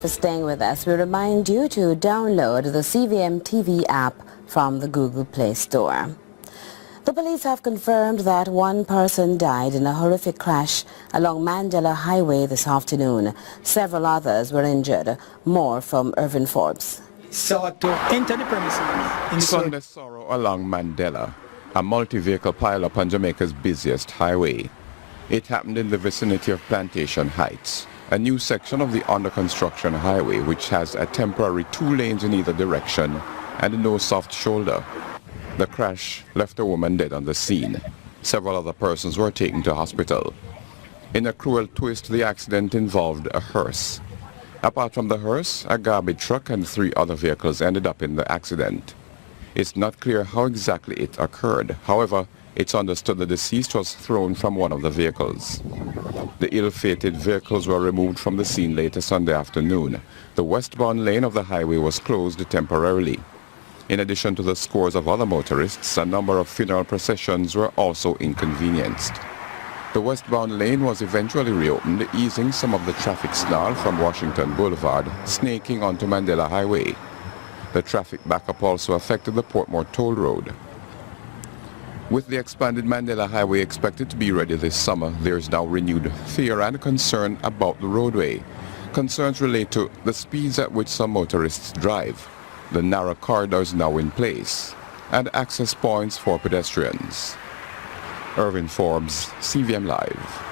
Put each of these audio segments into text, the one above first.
For staying with us, we remind you to download the CVM TV app from the Google Play Store. The police have confirmed that one person died in a horrific crash along Mandela Highway this afternoon. Several others were injured. More from Irvin Forbes. Sought to enter the premises in Sunday sorrow along Mandela, a multi-vehicle pileup on Jamaica's busiest highway. It happened in the vicinity of Plantation Heights, a new section of the under-construction highway which has a temporary 2 lanes in either direction and a no-soft shoulder. The crash left a woman dead on the scene. Several other persons were taken to hospital. In a cruel twist, the accident involved a hearse. Apart from the hearse, a garbage truck and 3 other vehicles ended up in the accident. It's not clear how exactly it occurred. However, it's understood the deceased was thrown from one of the vehicles. The ill-fated vehicles were removed from the scene later Sunday afternoon. The westbound lane of the highway was closed temporarily. In addition to the scores of other motorists, a number of funeral processions were also inconvenienced. The westbound lane was eventually reopened, easing some of the traffic snarl from Washington Boulevard, snaking onto Mandela Highway. The traffic backup also affected the Portmore Toll Road. With the expanded Mandela Highway expected to be ready this summer, there is now renewed fear and concern about the roadway. Concerns relate to the speeds at which some motorists drive, the narrow corridors now in place, and access points for pedestrians. Irvin Forbes, CVM Live.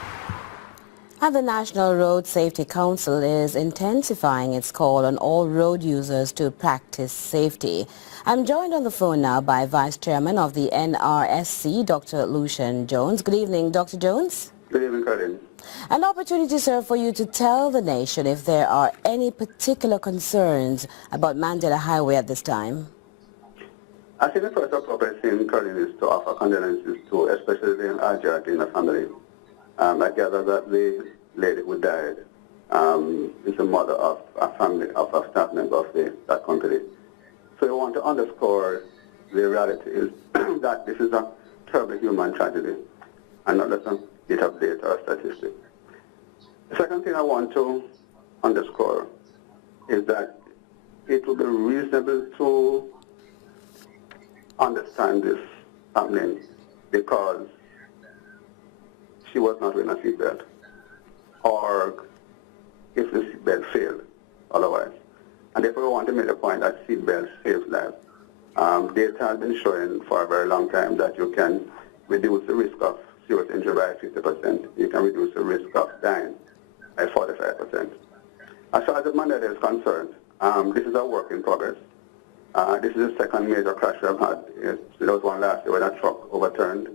And the National Road Safety Council is intensifying its call on all road users to practice safety. I'm joined on the phone now by Vice Chairman of the NRSC, Dr. Lucian Jones. Good evening, Dr. Jones. Good evening, Colin. An opportunity, sir, for you to tell the nation if there are any particular concerns about Mandela Highway at this time. I think the first appropriate thing, Colin, is to offer condolences to especially the Argentina family. I gather that the lady who died is the mother of a family, of a staff member of that company. So we want to underscore the reality is that this is a terrible human tragedy and not just a bit of data or statistics. The second thing I want to underscore is that it will be reasonable to understand this happening because she was not wearing a seatbelt, or if the seatbelt failed otherwise. And therefore we want to make the point that seatbelts save lives. Data has been showing for a very long time that you can reduce the risk of serious injury by 50%. You can reduce the risk of dying by 45%. As far as the Mandela is concerned, this is a work in progress. This is the second major crash we have had. There was one last year when a truck overturned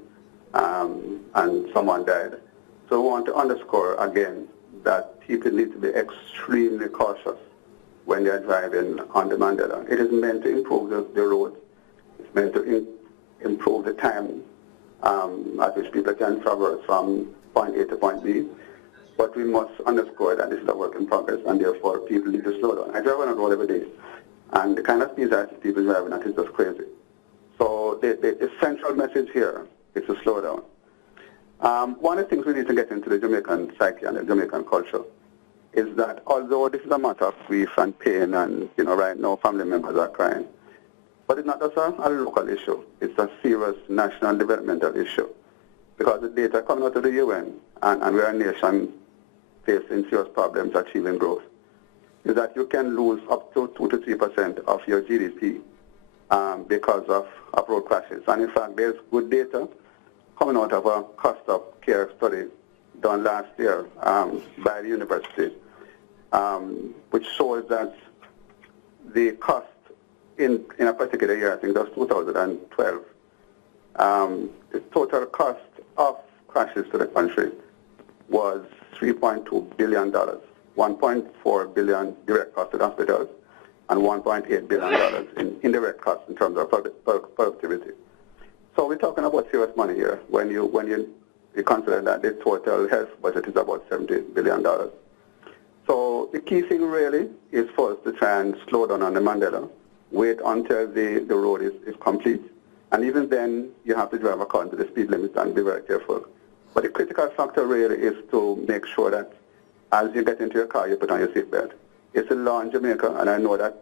and someone died. So we want to underscore again that people need to be extremely cautious when they are driving on the Mandela. It is meant to improve the road. It's meant to improve the time at which people can traverse from point A to point B. But we must underscore that this is a work in progress, and therefore people need to slow down. I drive on a road every day, and the kind of speeds I see people driving at is just crazy. So the central message here is to slow down. One of the things we need to get into the Jamaican psyche and the Jamaican culture is that although this is a matter of grief and pain and, right now family members are crying, but it's not just a local issue. It's a serious national developmental issue because the data coming out of the UN, and we're a nation facing serious problems achieving growth, is that you can lose up to 2 to 3% of your GDP because of road crashes. And in fact, there's good data coming out of a cost of care study done last year by the university, which shows that the cost in a particular year, I think that was 2012, the total cost of crashes to the country was $3.2 billion, 1.4 billion direct cost to the hospitals, and $1.8 billion in indirect costs in terms of productivity. So we're talking about serious money here when you consider that the total health budget is about $70 billion. So the key thing really is for us to try and slow down on the Mandela, wait until the road is complete, and even then you have to drive according to the speed limit and be very careful. But the critical factor really is to make sure that as you get into your car, you put on your seatbelt. It's a law in Jamaica, and I know that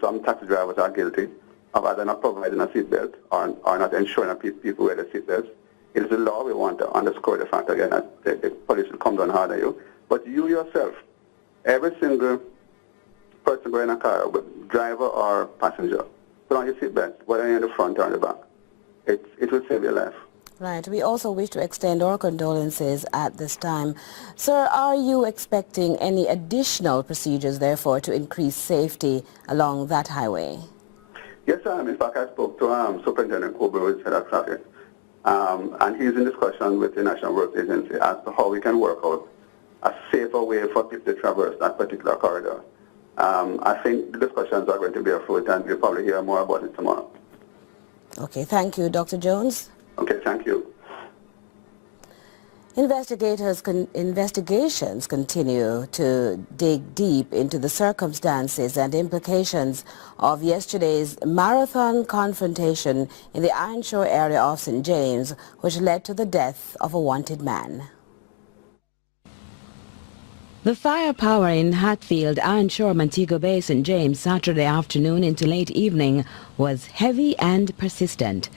some taxi drivers are guilty of either not providing a seatbelt or not ensuring that people wear their seatbelts. It is a law. We want to underscore the fact again that the police will come down hard on you. But you yourself, every single person going in a car, driver or passenger, put on your seatbelt, whether you're in the front or in the back. It will save your life. Right. We also wish to extend our condolences at this time. Sir, are you expecting any additional procedures, therefore, to increase safety along that highway? Yes, in fact, I spoke to Superintendent Kobe, who is head of traffic, and he's in discussion with the National Works Agency as to how we can work out a safer way for people to traverse that particular corridor. I think the discussions are going to be afloat, and we'll probably hear more about it tomorrow. Okay, thank you, Dr. Jones. Okay, thank you. Investigations continue to dig deep into the circumstances and implications of yesterday's marathon confrontation in the Ironshore area of St. James, which led to the death of a wanted man. The firepower in Hatfield, Ironshore, Montego Bay, St. James, Saturday afternoon into late evening was heavy and persistent.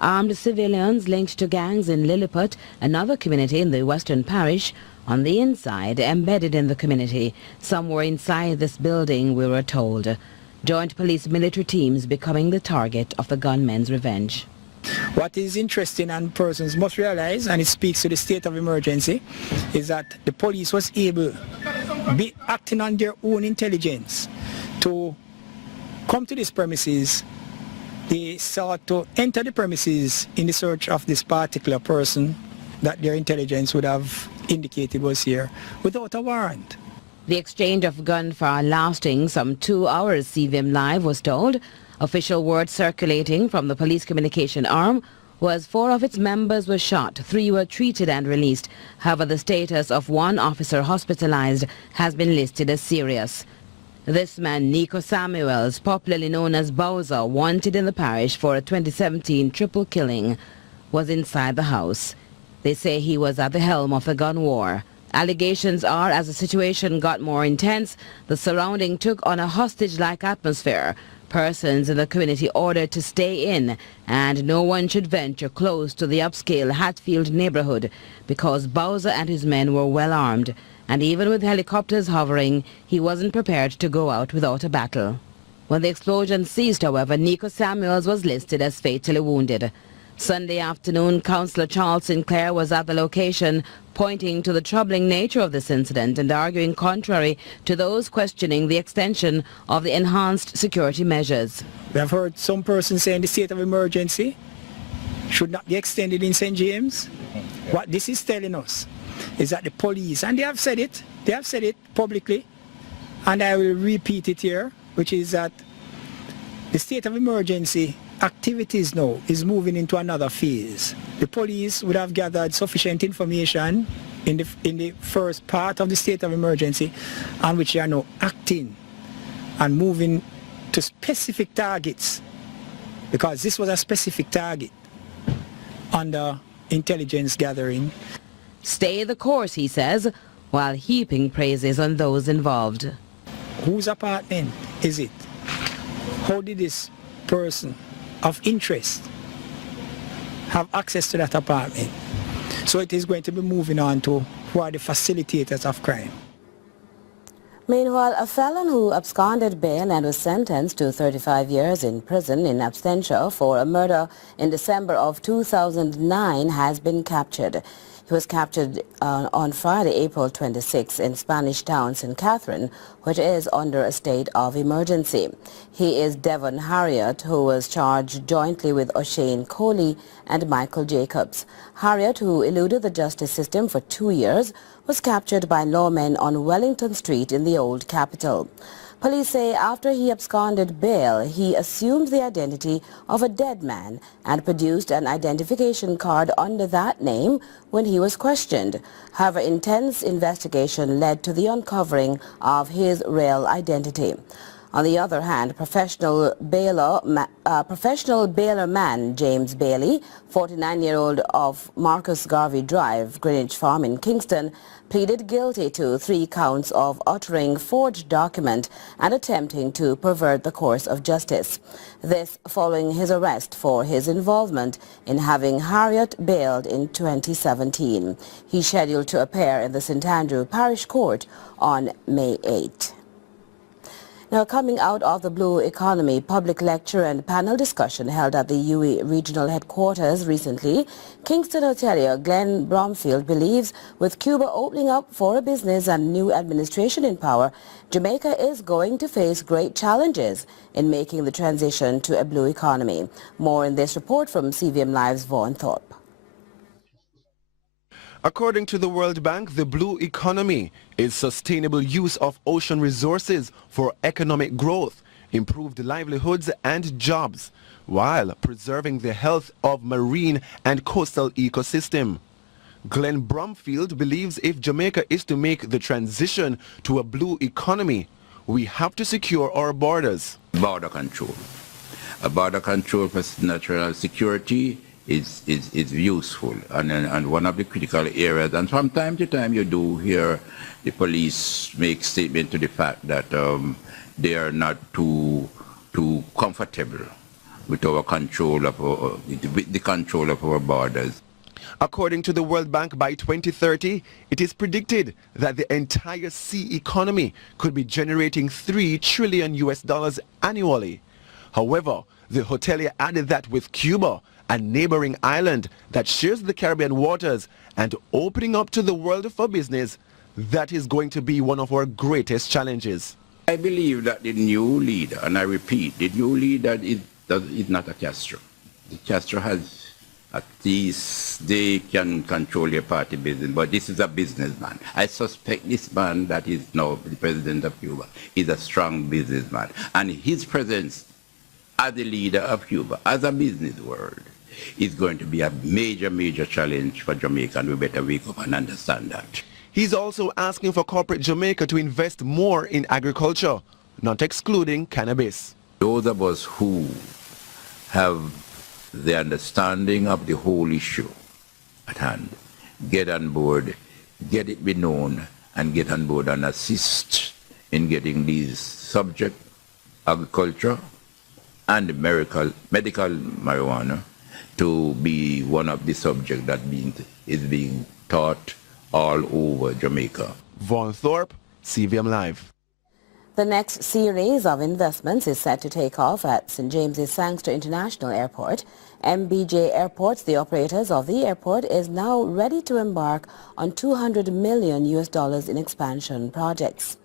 Armed civilians linked to gangs in Lilliput, another community in the Western Parish, on the inside, embedded in the community. Some were inside this building, we were told. Joint police military teams becoming the target of the gunmen's revenge. What is interesting and persons must realize, and it speaks to the state of emergency, is that the police was able, be acting on their own intelligence, to come to these premises. They sought to enter the premises in the search of this particular person that their intelligence would have indicated was here without a warrant. The exchange of gunfire lasting some 2 hours, CVM Live was told. Official word circulating from the police communication arm was 4 of its members were shot, 3 were treated and released. However, the status of 1 officer hospitalized has been listed as serious. This man, Nico Samuels, popularly known as Bowser, wanted in the parish for a 2017 triple killing, was inside the house. They say he was at the helm of the gun war. Allegations are, as the situation got more intense, the surrounding took on a hostage-like atmosphere. Persons in the community ordered to stay in, and no one should venture close to the upscale Hatfield neighborhood because Bowser and his men were well armed. And even with helicopters hovering, he wasn't prepared to go out without a battle. When the explosion ceased, however, Nico Samuels was listed as fatally wounded. Sunday afternoon, Councillor Charles Sinclair was at the location, pointing to the troubling nature of this incident and arguing contrary to those questioning the extension of the enhanced security measures. We have heard some persons saying the state of emergency should not be extended in St. James. What this is telling us is that the police, and they have said it publicly, and I will repeat it here, which is that the state of emergency activities now is moving into another phase. The police would have gathered sufficient information in the first part of the state of emergency, on which they are now acting and moving to specific targets, because this was a specific target under intelligence gathering. Stay the course, he says, while heaping praises on those involved. Whose apartment is it? How did this person of interest have access to that apartment? So it is going to be moving on to who are the facilitators of crime. Meanwhile, a felon who absconded bail and was sentenced to 35 years in prison in absentia for a murder in December of 2009 has been captured. He was captured on Friday, April 26 in Spanish Town, St. Catherine, which is under a state of emergency. He is Devon Harriott, who was charged jointly with O'Shane Coley and Michael Jacobs. Harriott, who eluded the justice system for 2 years, was captured by lawmen on Wellington Street in the Old Capital. Police say after he absconded bail, he assumed the identity of a dead man and produced an identification card under that name when he was questioned. However, intense investigation led to the uncovering of his real identity. On the other hand, professional baler man James Bailey, 49-year-old of Marcus Garvey Drive, Greenwich Farm in Kingston, pleaded guilty to 3 counts of uttering forged document and attempting to pervert the course of justice. This following his arrest for his involvement in having Harriet bailed in 2017. He's scheduled to appear in the St. Andrew Parish Court on May 8. Now, coming out of the Blue Economy public lecture and panel discussion held at the UE regional headquarters recently, Kingston hotelier Glenn Bromfield believes with Cuba opening up for a business and new administration in power, Jamaica is going to face great challenges in making the transition to a blue economy. More in this report from CVM Live's Vaughan Thorpe. According to the World Bank, the blue economy is sustainable use of ocean resources for economic growth, improved livelihoods and jobs, while preserving the health of marine and coastal ecosystem. Glenn Bromfield believes if Jamaica is to make the transition to a blue economy, we have to secure our borders. Border control. A border control for national security is useful and one of the critical areas, and from time to time you do hear the police make statement to the fact that they are not too comfortable with our control of the control of our borders. According to the World Bank, by 2030, it is predicted that the entire sea economy could be generating $3 trillion annually. However, the hotelier added that with Cuba, a neighboring island that shares the Caribbean waters, and opening up to the world for business, that is going to be one of our greatest challenges. I believe that the new leader, and I repeat, the new leader is not a Castro. The Castro has, at least they can control their party business, but this is a businessman. I suspect this man that is now the president of Cuba is a strong businessman, and his presence as the leader of Cuba, as a business world, is going to be a major, major challenge for Jamaica, and we better wake up and understand that. He's also asking for corporate Jamaica to invest more in agriculture, not excluding cannabis. Those of us who have the understanding of the whole issue at hand, get on board, get it be known, and get on board and assist in getting these subjects, agriculture and medical marijuana, to be one of the subjects that is being taught all over Jamaica. Vaughan Thorpe, CVM Live. The next series of investments is set to take off at St. James's Sangster International Airport. MBJ Airports, the operators of the airport, is now ready to embark on $200 million in expansion projects.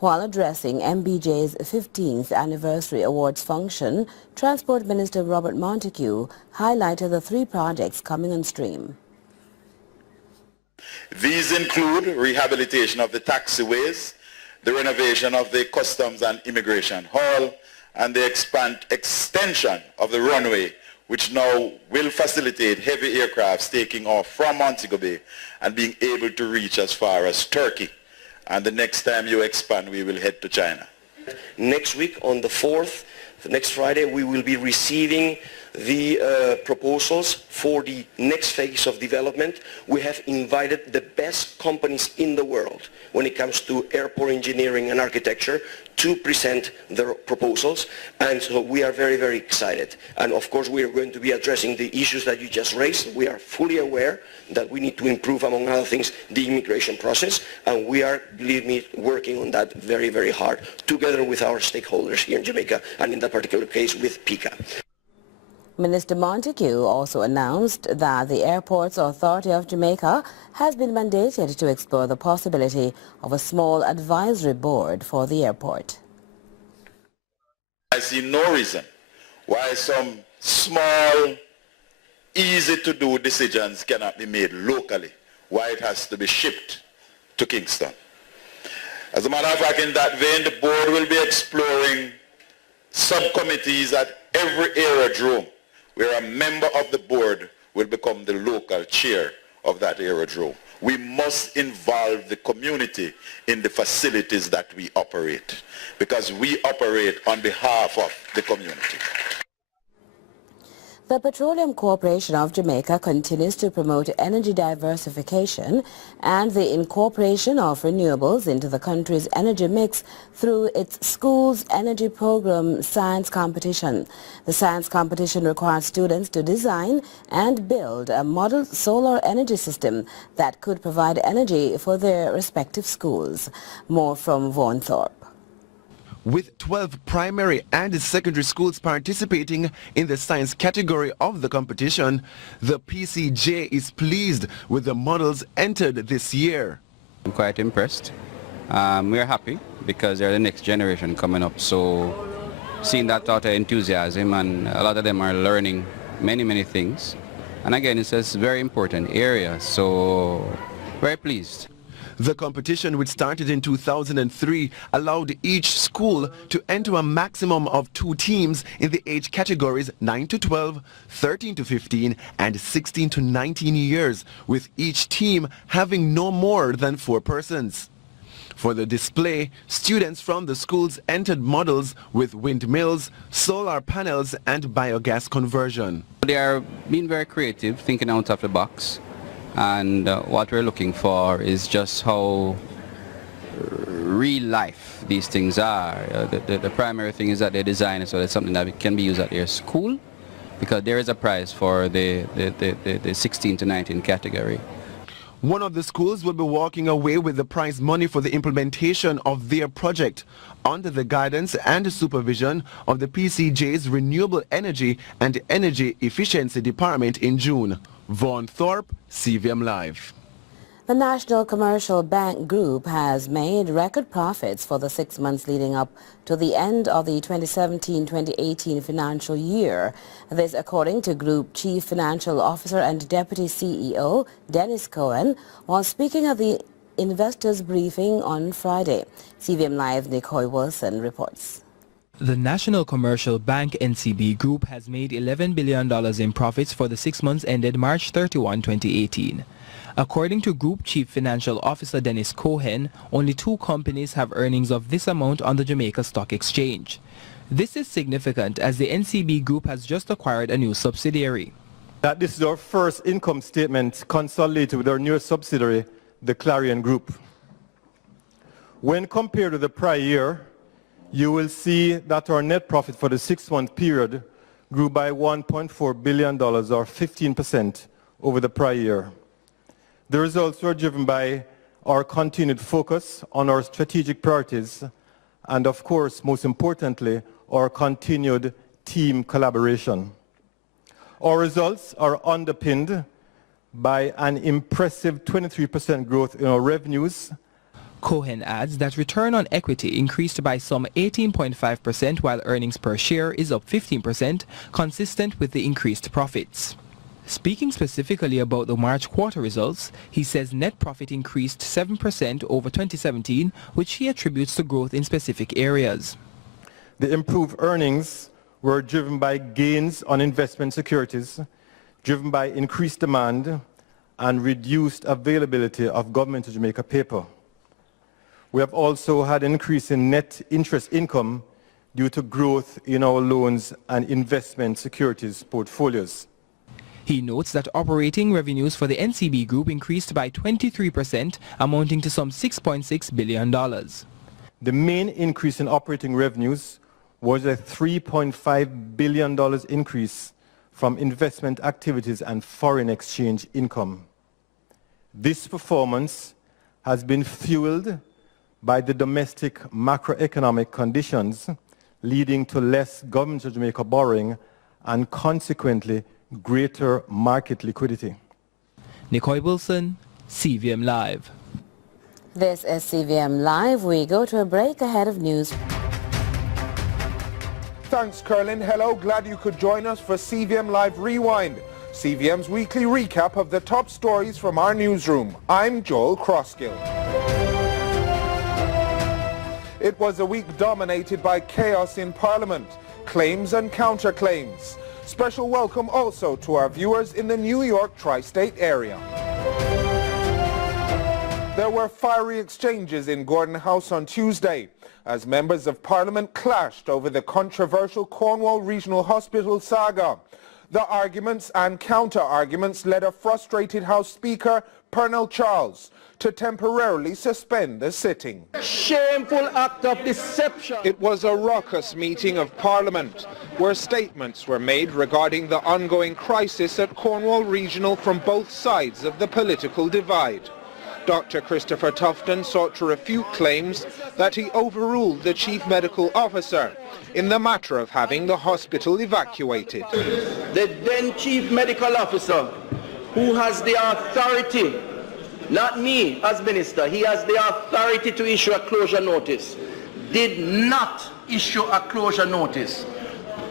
While addressing MBJ's 15th anniversary awards function, Transport Minister Robert Montague highlighted the 3 projects coming on stream. These include rehabilitation of the taxiways, the renovation of the Customs and Immigration Hall, and the extension of the runway, which now will facilitate heavy aircrafts taking off from Montego Bay and being able to reach as far as Turkey. And the next time you expand, we will head to China. Next week, on the 4th, next Friday, we will be receiving the proposals for the next phase of development. We have invited the best companies in the world when it comes to airport engineering and architecture to present their proposals, and so we are very, very excited. And of course we are going to be addressing the issues that you just raised. We are fully aware that we need to improve, among other things, the immigration process, and we are, believe me, working on that very, very hard, together with our stakeholders here in Jamaica, and in that particular case with PICA. Minister Montague also announced that the Airports Authority of Jamaica has been mandated to explore the possibility of a small advisory board for the airport. I see no reason why some small, easy-to-do decisions cannot be made locally, why it has to be shipped to Kingston. As a matter of fact, in that vein, the board will be exploring subcommittees at every aerodrome, where a member of the board will become the local chair of that aerodrome. we must involve the community in the facilities that we operate, because we operate on behalf of the community. The Petroleum Corporation of Jamaica continues to promote energy diversification and the incorporation of renewables into the country's energy mix through its Schools Energy Program Science Competition. The science competition requires students to design and build a model solar energy system that could provide energy for their respective schools. More from Vaughan Thorpe. With 12 primary and secondary schools participating in the science category of the competition, the PCJ is pleased with the models entered this year. I'm quite impressed. We're happy because they're the next generation coming up, so seeing that sort of enthusiasm, and a lot of them are learning many things. And again, it's a very important area, so very pleased. The competition, which started in 2003, allowed each school to enter a maximum of 2 teams in the age categories 9 to 12, 13 to 15, and 16 to 19 years, with each team having no more than 4 persons. For the display, students from the schools entered models with windmills, solar panels, and biogas conversion. They are being very creative, thinking out of the box. And what we're looking for is just how real life these things are. The primary thing is that they design it so it's something that can be used at their school, because there is a prize for the 16 to 19 category. One of the schools will be walking away with the prize money for the implementation of their project under the guidance and supervision of the PCJ's Renewable Energy and Energy Efficiency Department in June. Vaughan Thorpe, CVM Live. The National Commercial Bank Group has made record profits for the 6 months leading up to the end of the 2017-2018 financial year. This according to Group Chief Financial Officer and Deputy CEO Dennis Cohen while speaking at the investors briefing on Friday. CVM Live Nicole Wilson reports. The National Commercial Bank NCB Group has made $11 billion in profits for the 6 months ended March 31, 2018. According to Group Chief Financial Officer Dennis Cohen, only 2 companies have earnings of this amount on the Jamaica Stock Exchange. This is significant as the NCB Group has just acquired a new subsidiary. This is our first income statement consolidated with our newest subsidiary, the Clarion Group. When compared to the prior year, you will see that our net profit for the 6-month period grew by $1.4 billion or 15% over the prior year. The results were driven by our continued focus on our strategic priorities and, of course, most importantly, our continued team collaboration. Our results are underpinned by an impressive 23% growth in our revenues. Cohen adds that return on equity increased by some 18.5% while earnings per share is up 15%, consistent with the increased profits. Speaking specifically about the March quarter results, he says net profit increased 7% over 2017, which he attributes to growth in specific areas. The improved earnings were driven by gains on investment securities, driven by increased demand and reduced availability of Government of Jamaica paper. We have also had an increase in net interest income due to growth in our loans and investment securities portfolios. He notes that operating revenues for the NCB Group increased by 23%, amounting to some $6.6 billion. The main increase in operating revenues was a $3.5 billion increase from investment activities and foreign exchange income. This performance has been fueled by the domestic macroeconomic conditions, leading to less Government of Jamaica borrowing and consequently greater market liquidity. Nicole Wilson, CVM Live. This is CVM Live. We go to a break ahead of news. Thanks, Curlin. Hello, glad you could join us for CVM Live Rewind, CVM's weekly recap of the top stories from our newsroom. I'm Joel Crossgill. It was a week dominated by chaos in Parliament, claims and counterclaims. Special welcome also to our viewers in the New York tri-state area. There were fiery exchanges in Gordon House on Tuesday as members of Parliament clashed over the controversial Cornwall Regional Hospital saga. The arguments and counter-arguments led a frustrated House Speaker, Pernell Charles, to temporarily suspend the sitting. Shameful act of deception. It was a raucous meeting of Parliament where statements were made regarding the ongoing crisis at Cornwall Regional from both sides of the political divide. Dr. Christopher Tufton sought to refute claims that he overruled the Chief Medical Officer in the matter of having the hospital evacuated. The then Chief Medical Officer, who has the authority, not me as Minister, he has the authority to issue a closure notice, did not issue a closure notice.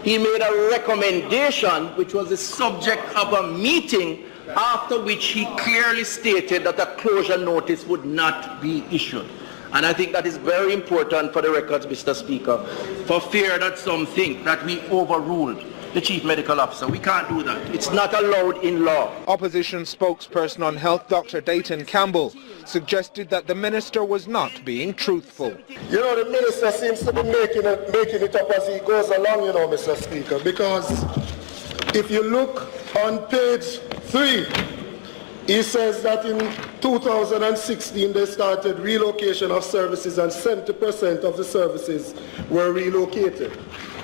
He made a recommendation which was the subject of a meeting, after which he clearly stated that a closure notice would not be issued. And I think that is very important for the records, Mr. Speaker, for fear that some think that we overruled the Chief Medical Officer. We can't do that. It's not allowed in law. Opposition spokesperson on health, Dr. Dayton Campbell, suggested that the minister was not being truthful. You know, the minister seems to be making it up as he goes along, you know, Mr. Speaker, because if you look on page 3, he says that in 2016 they started relocation of services and 70% of the services were relocated.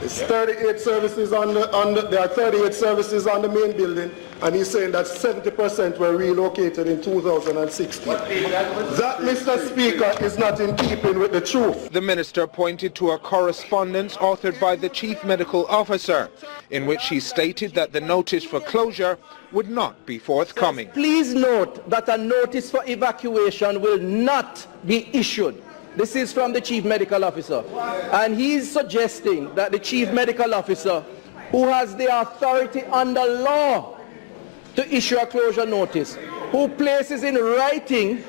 It's 38 services there are 38 services on the main building, and he's saying that 70% were relocated in 2016. That, Mr. Speaker, is not in keeping with the truth. The minister pointed to a correspondence authored by the Chief Medical Officer, in which he stated that the notice for closure would not be forthcoming. Please note that a notice for evacuation will not be issued. This is from the Chief Medical Officer, and he's suggesting that the Chief Medical Officer, who has the authority under law to issue a closure notice, who places in writing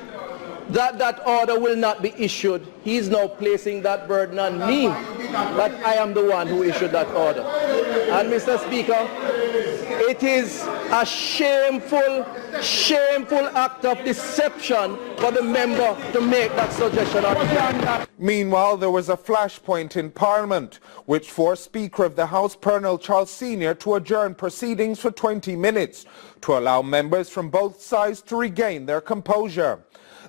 that that order will not be issued, he's now placing that burden on me, that I am the one who issued that order. And Mr. Speaker, it is a shameful act of deception for the member to make that suggestion. Meanwhile, there was a flashpoint in Parliament, which forced Speaker of the House, Pernell Charles Sr., to adjourn proceedings for 20 minutes to allow members from both sides to regain their composure.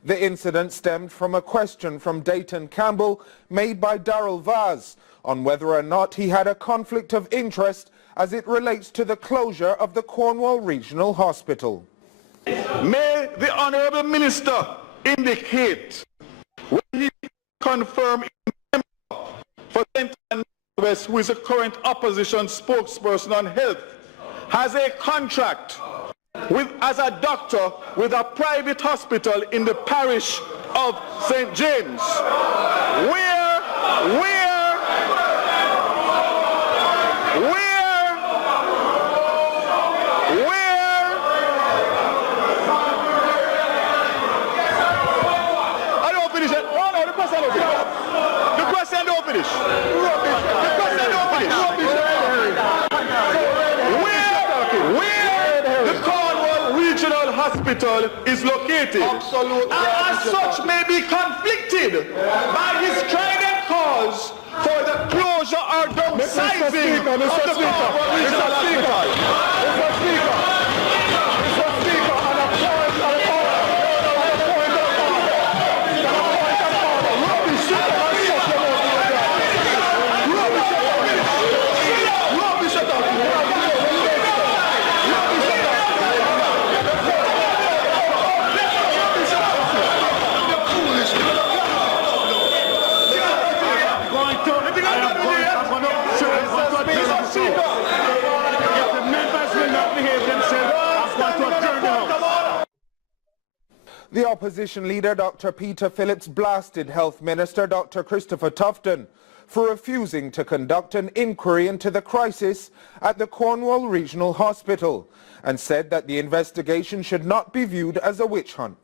The incident stemmed from a question from Dayton Campbell made by Darrell Vaz on whether or not he had a conflict of interest as it relates to the closure of the Cornwall Regional Hospital. May the Honourable Minister indicate when he confirmed for Central West, who is the current opposition spokesperson on health, has a contract as a doctor with a private hospital in the parish of St. James, where I don't finish it. Oh no, the question don't finish. The question don't finish. The question don't finish. Where the Cornwall Regional Hospital is located. Absolutely. And as such may be conflicted by his strident calls for the closure or downsizing of the Cornwall Regional Hospital. The opposition leader, Dr. Peter Phillips, blasted Health Minister Dr. Christopher Tufton for refusing to conduct an inquiry into the crisis at the Cornwall Regional Hospital and said that the investigation should not be viewed as a witch hunt.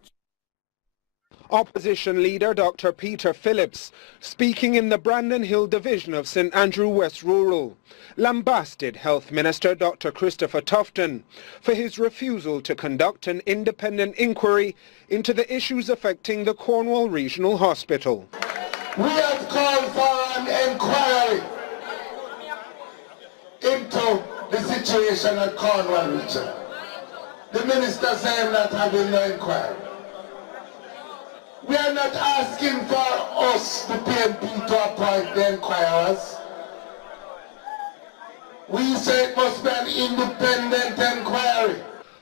Opposition leader Dr. Peter Phillips, speaking in the Brandon Hill division of St. Andrew West Rural, lambasted Health Minister Dr. Christopher Tufton for his refusal to conduct an independent inquiry into the issues affecting the Cornwall Regional Hospital. We have called for an inquiry into the situation at Cornwall Region. The minister saying not having no inquiry. We are not asking for us, the PNP, to appoint the inquirers. We say it must be an independent inquiry.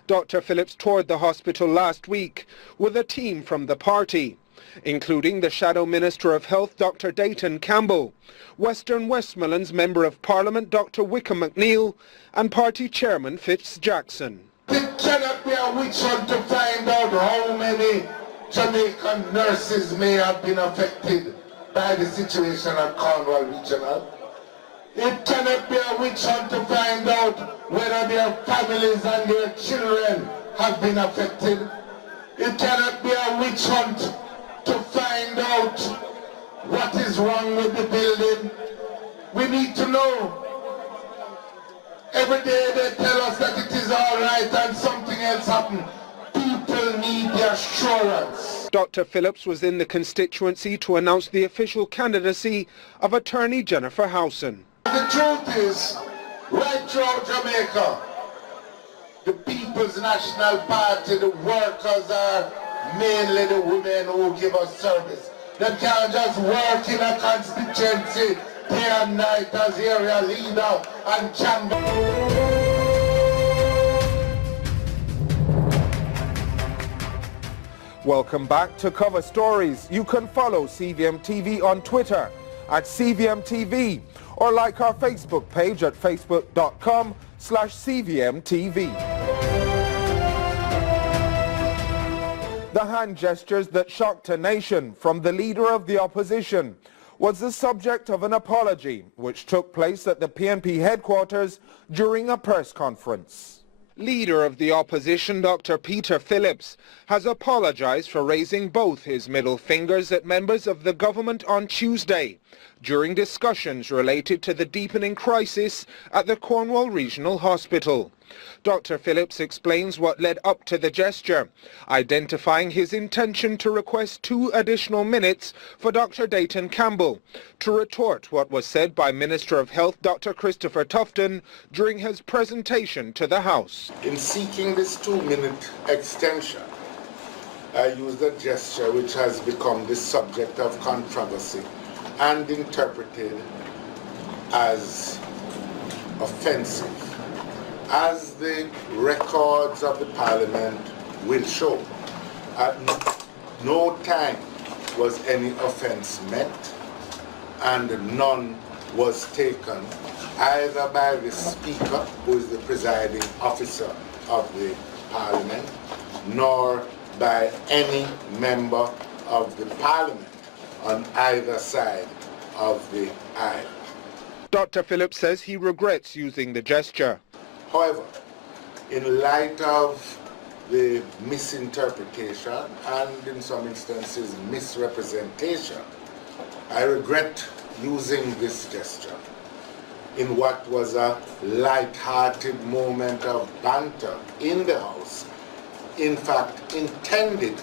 Dr. Phillips toured the hospital last week with a team from the party, including the Shadow Minister of Health, Dr. Dayton Campbell, Western Westmorland's Member of Parliament, Dr. Wickham McNeil, and Party Chairman Fitz Jackson. It cannot be a witch hunt to find out how many Jamaican nurses may have been affected by the situation at Cornwall Regional. It cannot be a witch hunt to find out whether their families and their children have been affected. It cannot be a witch hunt to find out what is wrong with the building. We need to know. Every day they tell us that it is all right and something else happened. People need the assurance. Dr. Phillips was in the constituency to announce the official candidacy of Attorney Jennifer Howson. The truth is, right throughout Jamaica, the People's National Party, the workers are mainly the women who give us service. They can't just work in a constituency day and night as area leader and chamber. Welcome back to Cover Stories. You can follow CVM TV on Twitter at CVM TV or like our Facebook page at facebook.com/CVM TV. The hand gestures that shocked a nation from the leader of the opposition was the subject of an apology which took place at the PNP headquarters during a press conference. Leader of the opposition, Dr. Peter Phillips, has apologized for raising both his middle fingers at members of the government on Tuesday during discussions related to the deepening crisis at the Cornwall Regional Hospital. Dr. Phillips explains what led up to the gesture, identifying his intention to request 2 additional minutes for Dr. Dayton Campbell to retort what was said by Minister of Health Dr. Christopher Tufton during his presentation to the House. In seeking this 2-minute extension, I used a gesture which has become the subject of controversy and interpreted as offensive, as the records of the Parliament will show. At no time was any offense meant, and none was taken either by the Speaker, who is the presiding officer of the Parliament, nor by any member of the Parliament on either side of the aisle. Dr. Phillips says he regrets using the gesture. However, in light of the misinterpretation and in some instances misrepresentation, I regret using this gesture in what was a light-hearted moment of banter in the House, in fact intended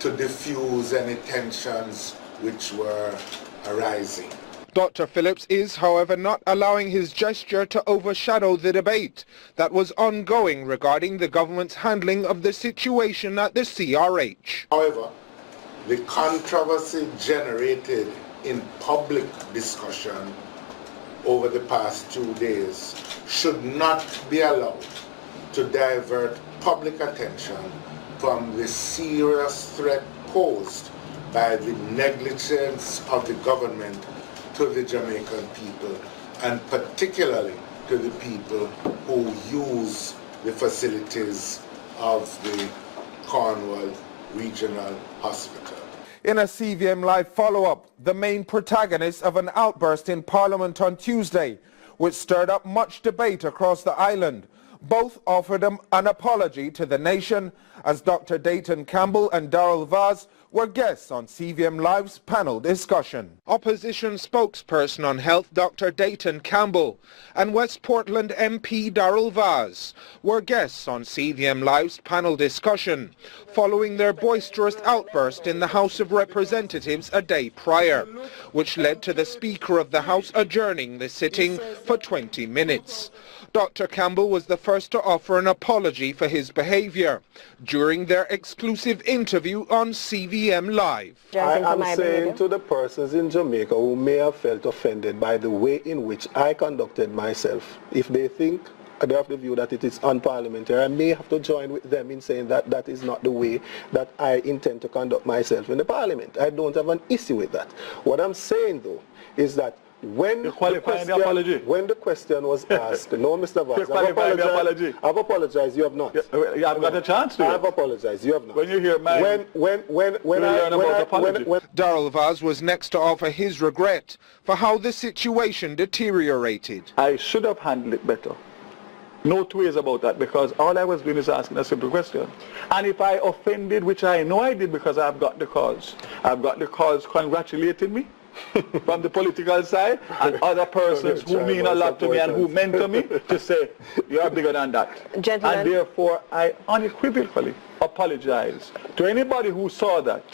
to diffuse any tensions which were arising. Dr. Phillips is, however, not allowing his gesture to overshadow the debate that was ongoing regarding the government's handling of the situation at the CRH. However, the controversy generated in public discussion over the past 2 days should not be allowed to divert public attention from the serious threat posed by the negligence of the government to the Jamaican people, and particularly to the people who use the facilities of the Cornwall Regional Hospital. In a CVM Live follow-up, the main protagonist of an outburst in Parliament on Tuesday, which stirred up much debate across the island, both offered an apology to the nation as Dr. Dayton Campbell and Darrell Vaz were guests on CVM Live's panel discussion. Opposition spokesperson on health Dr. Dayton Campbell and West Portland MP Darrell Vaz were guests on CVM Live's panel discussion following their boisterous outburst in the House of Representatives a day prior, which led to the Speaker of the House adjourning the sitting for 20 minutes. Dr. Campbell was the first to offer an apology for his behavior during their exclusive interview on CVM Live. I am saying to the persons in Jamaica who may have felt offended by the way in which I conducted myself, if they think they have the view that it is unparliamentary, I may have to join with them in saying that that is not the way that I intend to conduct myself in the parliament. I don't have an issue with that. What I'm saying though is that when the question was asked, no, Mr. Vaz, I've apologized, you have not. You haven't got a chance to. I've apologized, you have not. When you hear mine, Darrell Vaz was next to offer his regret for how the situation deteriorated. I should have handled it better. No two ways about that, because all I was doing is asking a simple question. And if I offended, which I know I did because I've got the cause congratulating me from the political side and other persons who mean a lot to me and who mentor me to say, you're bigger than that. Gentlemen. And therefore, I unequivocally apologize to anybody who saw that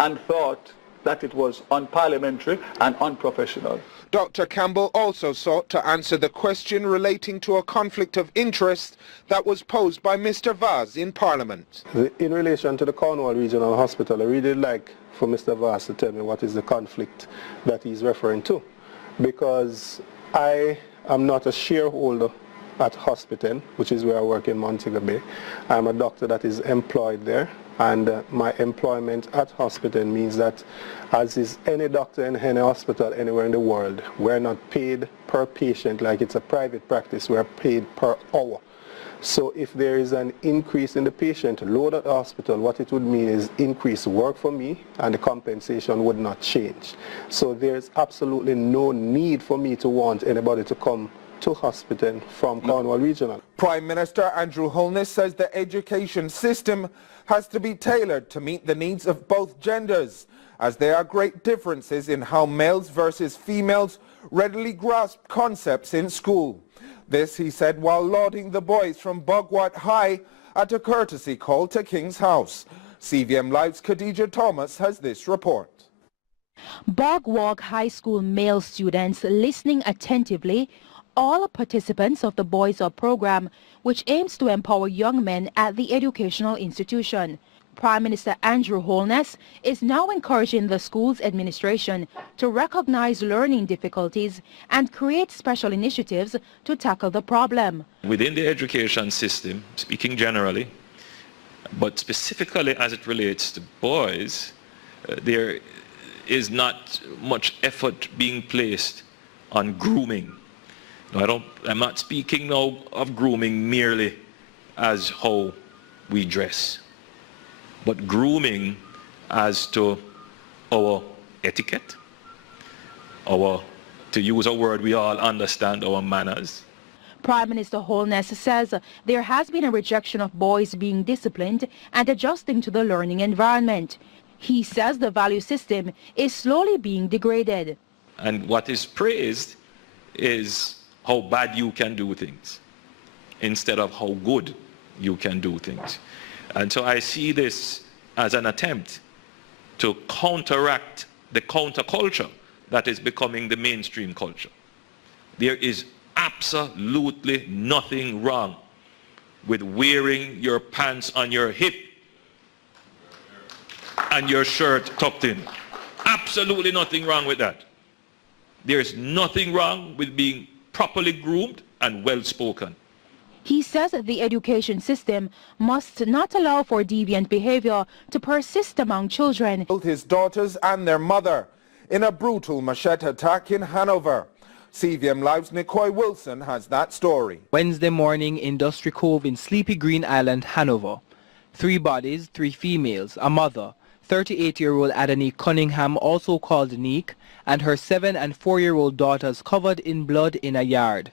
and thought that it was unparliamentary and unprofessional. Dr. Campbell also sought to answer the question relating to a conflict of interest that was posed by Mr. Vaz in Parliament. In relation to the Cornwall Regional Hospital, I really like for Mr. Vaz to tell me what is the conflict that he's referring to, because I am not a shareholder at Hospital, which is where I work in Montego Bay. I'm a doctor that is employed there, and my employment at Hospital means that, as is any doctor in any hospital anywhere in the world, we're not paid per patient like it's a private practice, we're paid per hour. So if there is an increase in the patient load at the hospital, what it would mean is increased work for me, and the compensation would not change. So there's absolutely no need for me to want anybody to come to Hospital from Cornwall Regional. Prime Minister Andrew Holness says the education system has to be tailored to meet the needs of both genders, as there are great differences in how males versus females readily grasp concepts in school. This, he said, while lauding the boys from Bogwat High at a courtesy call to King's House. CVM Live's Khadija Thomas has this report. Bogwalk High School male students listening attentively, all participants of the Boys Up program, which aims to empower young men at the educational institution. Prime Minister Andrew Holness is now encouraging the school's administration to recognize learning difficulties and create special initiatives to tackle the problem. Within the education system, speaking generally, but specifically as it relates to boys, there is not much effort being placed on grooming. Now, I'm not speaking now of grooming merely as how we dress, but grooming as to our etiquette, to use a word we all understand, our manners. Prime Minister Holness says there has been a rejection of boys being disciplined and adjusting to the learning environment. He says the value system is slowly being degraded. And what is praised is how bad you can do things instead of how good you can do things. And so I see this as an attempt to counteract the counterculture that is becoming the mainstream culture. There is absolutely nothing wrong with wearing your pants on your hip and your shirt tucked in. Absolutely nothing wrong with that. There's nothing wrong with being properly groomed and well-spoken. He says that the education system must not allow for deviant behavior to persist among children. Both his daughters and their mother in a brutal machete attack in Hanover. CVM Live's Nicoy Wilson has that story. Wednesday morning, Industry Cove in Sleepy Green Island, Hanover. 3 bodies, 3 females, a mother, 38-year-old Adani Cunningham, also called Neek, and her 7- and 4-year-old daughters covered in blood in a yard.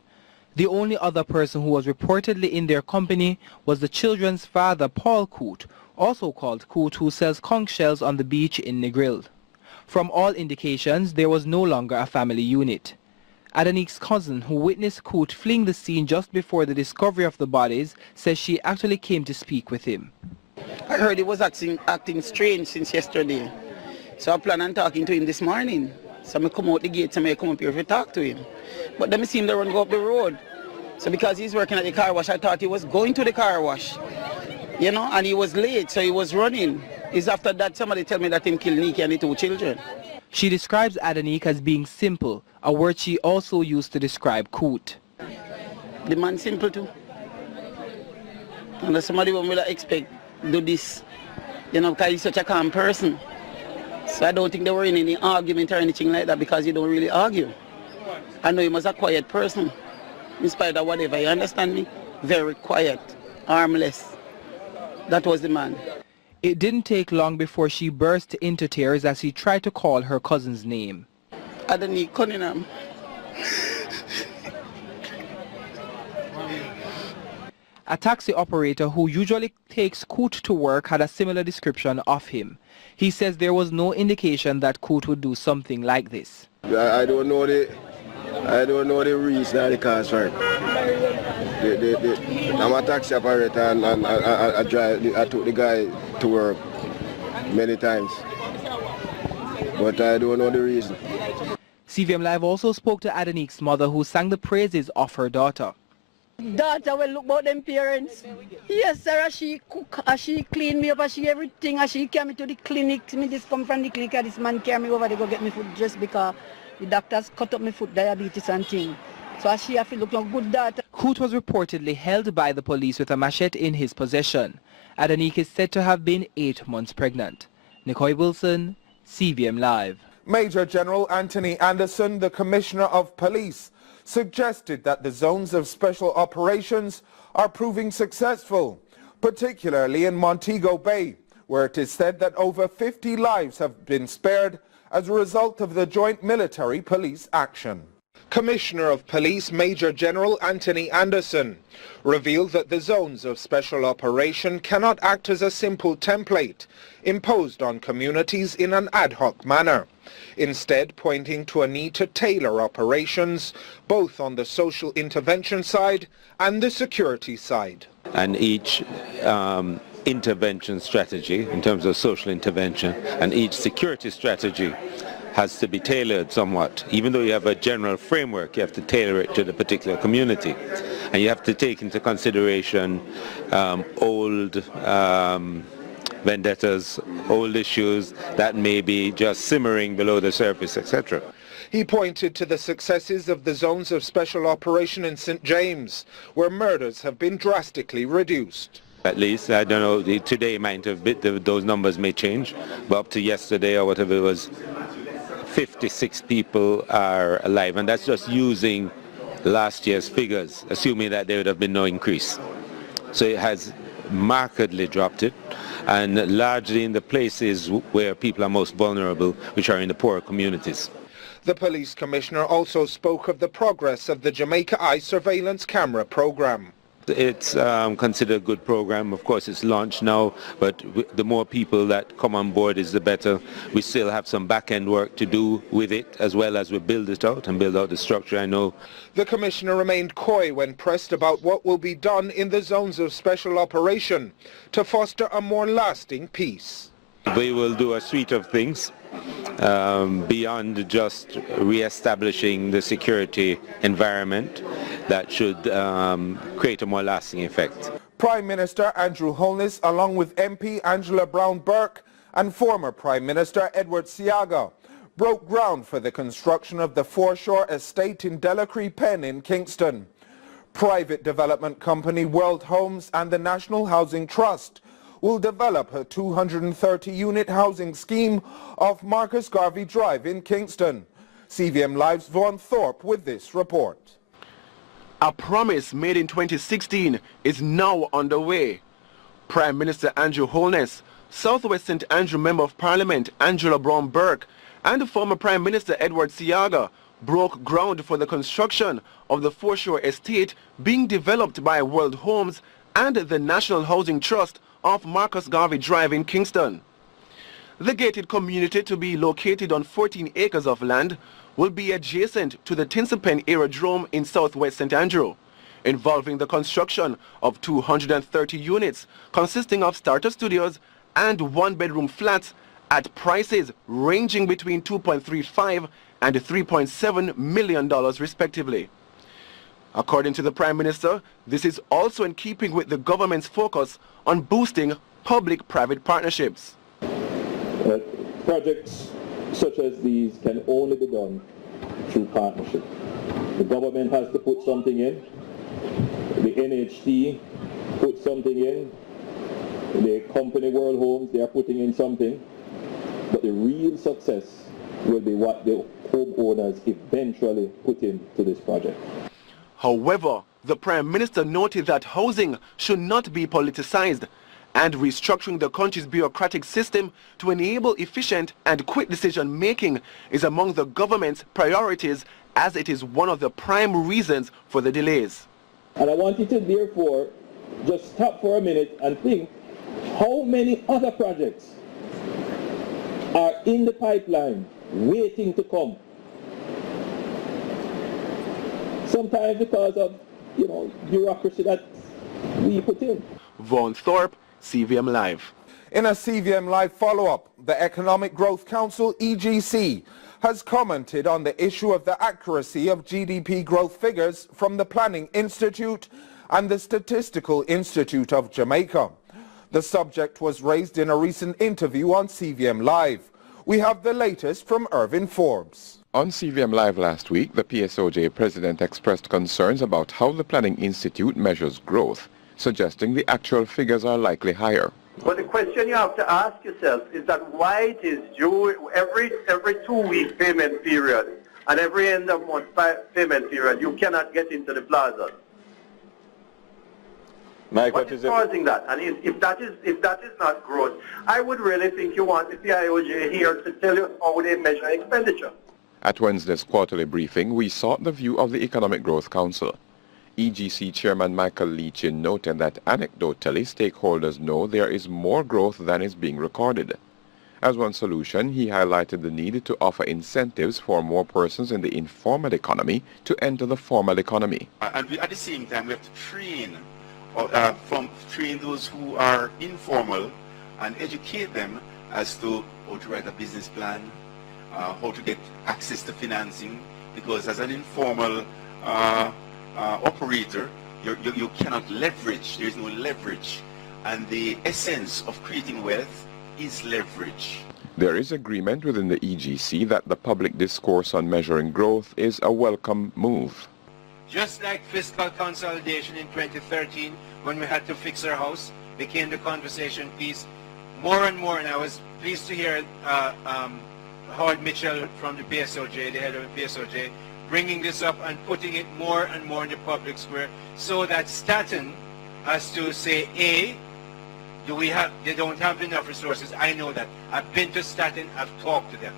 The only other person who was reportedly in their company was the children's father, Paul Coote, also called Coote, who sells conch shells on the beach in Negril. From all indications, there was no longer a family unit. Adanique's cousin, who witnessed Coote fleeing the scene just before the discovery of the bodies, says she actually came to speak with him. I heard he was acting strange since yesterday. So I plan on talking to him this morning. So I come out the gate and I come up here to talk to him. But then I see him run go up the road. So because he's working at the car wash, I thought he was going to the car wash. You know, and he was late, so he was running. It's after that somebody tell me that him killed Nikki and the 2 children. She describes Adanique as being simple, a word she also used to describe Coote. The man simple too. And somebody won't really expect do this, you know, because he's such a calm person. So I don't think they were in any argument or anything like that because you don't really argue. I know he was a quiet person, in spite of whatever, you understand me? Very quiet, harmless. That was the man. It didn't take long before she burst into tears as she tried to call her cousin's name. Adanique Cunningham. A taxi operator who usually takes Coote to work had a similar description of him. He says there was no indication that Coote would do something like this. I don't know the reason or the cause for it. I'm a taxi operator and I took the guy to work many times, but I don't know the reason. CVM Live also spoke to Adanique's mother, who sang the praises of her daughter. Daughter will look about them parents. Yes, sir, she cook, she clean me up, she everything, she carry me to the clinic. Me just come from the clinic, this man carry me over to go get me food just because the doctors cut up my foot, diabetes and things. So she have to look like a good daughter. Coote was reportedly held by the police with a machete in his possession. Adanique is said to have been 8 months pregnant. Nicoy Wilson, CVM Live. Major General Anthony Anderson, the Commissioner of Police, suggested that the zones of special operations are proving successful, particularly in Montego Bay, where it is said that over 50 lives have been spared as a result of the joint military-police action. Commissioner of Police Major General Anthony Anderson revealed that the zones of special operation cannot act as a simple template imposed on communities in an ad hoc manner, instead pointing to a need to tailor operations both on the social intervention side and the security side. And each intervention strategy in terms of social intervention and each security strategy has to be tailored somewhat. Even though you have a general framework, you have to tailor it to the particular community. And you have to take into consideration old vendettas, old issues that may be just simmering below the surface, etc. He pointed to the successes of the zones of special operation in St. James, where murders have been drastically reduced. At least, I don't know, today might have been, those numbers may change, but up to yesterday or whatever it was, 56 people are alive, and that's just using last year's figures, assuming that there would have been no increase. So it has markedly dropped it, and largely in the places where people are most vulnerable, which are in the poorer communities. The police commissioner also spoke of the progress of the Jamaica Eye surveillance camera program. It's considered a good program. Of course, it's launched now, but the more people that come on board is the better. We still have some back-end work to do with it, as well as we build it out and build out the structure, I know. The commissioner remained coy when pressed about what will be done in the zones of special operation to foster a more lasting peace. We will do a suite of things beyond just re-establishing the security environment that should create a more lasting effect. Prime Minister Andrew Holness, along with MP Angela Brown-Burke and former Prime Minister Edward Seaga, broke ground for the construction of the foreshore estate in Delacree Pen in Kingston. Private development company World Homes and the National Housing Trust will develop a 230-unit housing scheme off Marcus Garvey Drive in Kingston. CVM Live's Vaughan Thorpe with this report. A promise made in 2016 is now underway. Prime Minister Andrew Holness, Southwest St. Andrew Member of Parliament Angela Brown-Burke, and former Prime Minister Edward Seaga broke ground for the construction of the foreshore estate being developed by World Homes and the National Housing Trust off Marcus Garvey Drive in Kingston. The gated community, to be located on 14 acres of land, will be adjacent to the Tinsipen Aerodrome in southwest St. Andrew, involving the construction of 230 units consisting of starter studios and one-bedroom flats at prices ranging between $2.35 and $3.7 million respectively. According to the Prime Minister, this is also in keeping with the government's focus on boosting public-private partnerships. Projects such as these can only be done through partnership. The government has to put something in, the NHT put something in, the company World Homes, they are putting in something, but the real success will be what the homeowners eventually put into this project. However, the Prime Minister noted that housing should not be politicized, and restructuring the country's bureaucratic system to enable efficient and quick decision-making is among the government's priorities, as it is one of the prime reasons for the delays. And I want you to therefore just stop for a minute and think how many other projects are in the pipeline waiting to come. Sometimes because of, bureaucracy that we put in. Vaughan Thorpe, CVM Live. In a CVM Live follow-up, the Economic Growth Council, EGC, has commented on the issue of the accuracy of GDP growth figures from the Planning Institute and the Statistical Institute of Jamaica. The subject was raised in a recent interview on CVM Live. We have the latest from Irvin Forbes. On CVM Live last week, the PSOJ president expressed concerns about how the Planning Institute measures growth, suggesting the actual figures are likely higher. But the question you have to ask yourself is that why it is due every 2-week payment period and every end of month payment period you cannot get into the plaza. Mike, what is causing that? And if that is not growth, I would really think you want the PIOJ here to tell you how they measure expenditure. At Wednesday's quarterly briefing, we sought the view of the Economic Growth Council. EGC Chairman Michael Leachin noted that anecdotally stakeholders know there is more growth than is being recorded. As one solution, he highlighted the need to offer incentives for more persons in the informal economy to enter the formal economy. And at the same time, we have to train those who are informal and educate them as to how to write a business plan, how to get access to financing, because as an informal operator, you cannot leverage. There is no leverage, and the essence of creating wealth is leverage. There is agreement within the EGC that the public discourse on measuring growth is a welcome move. Just like fiscal consolidation in 2013, when we had to fix our house, became the conversation piece more and more, and I was pleased to hear Howard Mitchell from the PSOJ, the head of the PSOJ, bringing this up and putting it more and more in the public square, so that Staten has to say, A, they don't have enough resources. I know that. I've been to Staten, I've talked to them.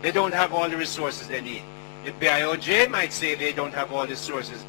They don't have all the resources they need. The PIOJ might say they don't have all the resources,